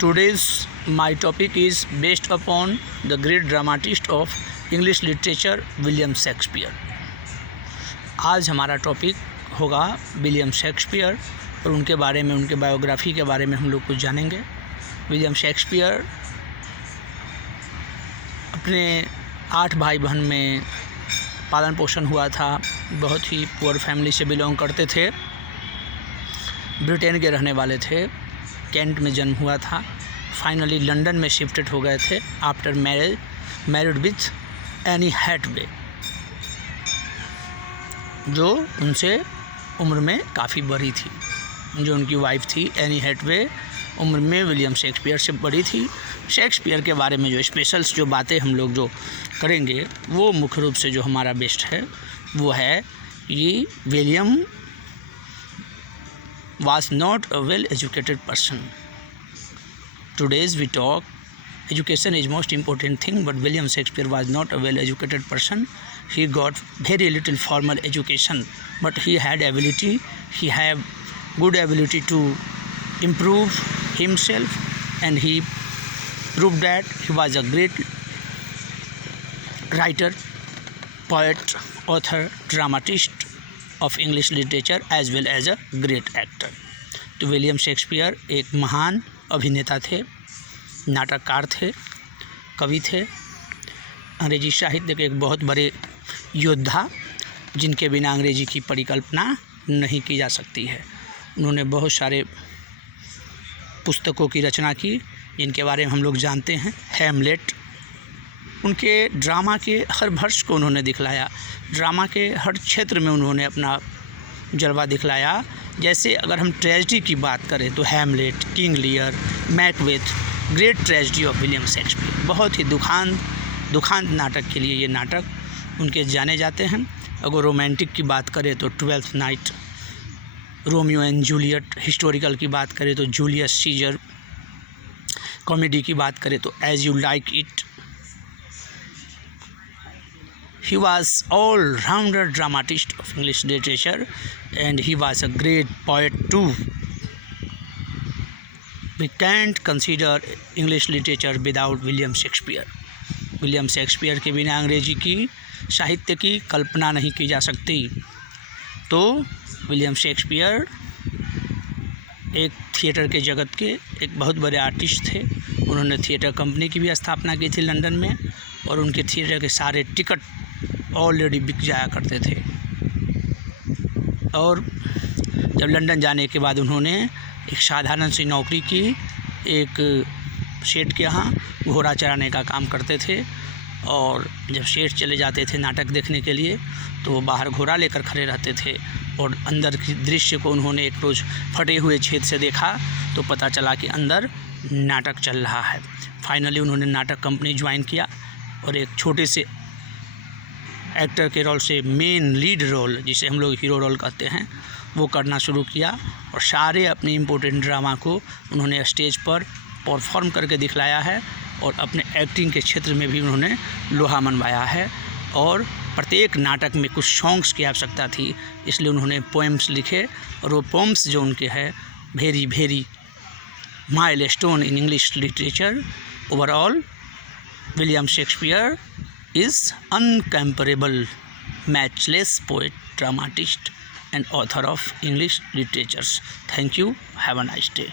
Today's my topic is based upon the great dramatist of English literature William Shakespeare. आज हमारा topic होगा William Shakespeare और उनके बारे में, उनके बायोग्राफी के बारे में हम लोग कुछ जानेंगे। विलियम शेक्सपियर अपने 8 भाई बहन में पालन पोषण हुआ था। बहुत ही पुअर फैमिली से बिलोंग करते थे। ब्रिटेन के रहने वाले थे। कैंट में जन्म हुआ था। फाइनली लंदन में शिफ्टेड हो गए थे after married with Anne Hathaway, जो उनसे उम्र में काफ़ी बड़ी थी। जो उनकी वाइफ थी एनी हैथवे, उम्र में विलियम शेक्सपियर से बड़ी थी। शेक्सपियर के बारे में जो स्पेशल्स जो बातें हम लोग जो करेंगे वो मुख्य रूप से जो हमारा बेस्ट है वो है ये William was not a well educated person. Today's we talk education is most important thing, but William Shakespeare was not a well educated person. He got very little formal education, but he had ability, he had good ability to improve himself, and he proved that he was a great writer, poet, author, dramatist of English literature as well as a great actor. तो William Shakespeare एक महान अभिनेता थे, नाटककार थे, कवि थे, अंग्रेजी साहित्य के एक बहुत बड़े योद्धा, जिनके बिना अंग्रेजी की परिकल्पना नहीं की जा सकती है। उन्होंने बहुत सारे पुस्तकों की रचना की जिनके बारे में हम लोग जानते हैं। हैमलेट, उनके ड्रामा के हर वर्ष को उन्होंने दिखलाया। ड्रामा के हर क्षेत्र में उन्होंने अपना जलवा दिखलाया। जैसे अगर हम ट्रेजेडी की बात करें तो Hamlet, King Lear, Macbeth, great tragedy of William Shakespeare. बहुत ही दुखांत नाटक के लिए ये नाटक उनके जाने जाते हैं। अगर रोमांटिक की बात करें तो twelfth night, Romeo and Juliet, historical की बात करें तो जूलियस सीजर, कॉमेडी की बात करें तो As You Like It. He was all-rounder dramatist of English literature, and he was a great poet too. We can't consider English literature without William Shakespeare. William Shakespeare के बिना अंग्रेजी की साहित्य की कल्पना नहीं की जा सकती। तो विलियम शेक्सपियर एक थिएटर के जगत के एक बहुत बड़े आर्टिस्ट थे। उन्होंने थिएटर कंपनी की भी स्थापना की थी लंदन में, और उनके थिएटर के सारे टिकट ऑलरेडी बिक जाया करते थे। और जब लंदन जाने के बाद उन्होंने एक साधारण सी नौकरी की। एक सेठ के यहाँ घोड़ा चराने का काम करते थे, और जब सेठ चले जाते थे नाटक देखने के लिए तो वो बाहर घोड़ा लेकर खड़े रहते थे, और अंदर की दृश्य को उन्होंने एक रोज़ फटे हुए छेद से देखा तो पता चला कि अंदर नाटक चल रहा है। फाइनली उन्होंने नाटक कंपनी ज्वाइन किया और एक छोटे से एक्टर के रोल से मेन लीड रोल, जिसे हम लोग हीरो रोल कहते हैं, वो करना शुरू किया। और सारे अपने इम्पोर्टेंट ड्रामा को उन्होंने स्टेज पर परफॉर्म करके दिखलाया है, और अपने एक्टिंग के क्षेत्र में भी उन्होंने लोहा मनवाया है। और प्रत्येक नाटक में कुछ सॉन्ग्स की आवश्यकता थी, इसलिए उन्होंने पोएम्स लिखे, और वो पोएम्स जो उनके हैं very very milestone in English literature. Overall William Shakespeare is uncomparable, matchless poet, dramatist and author of English literatures. Thank you. Have a nice day.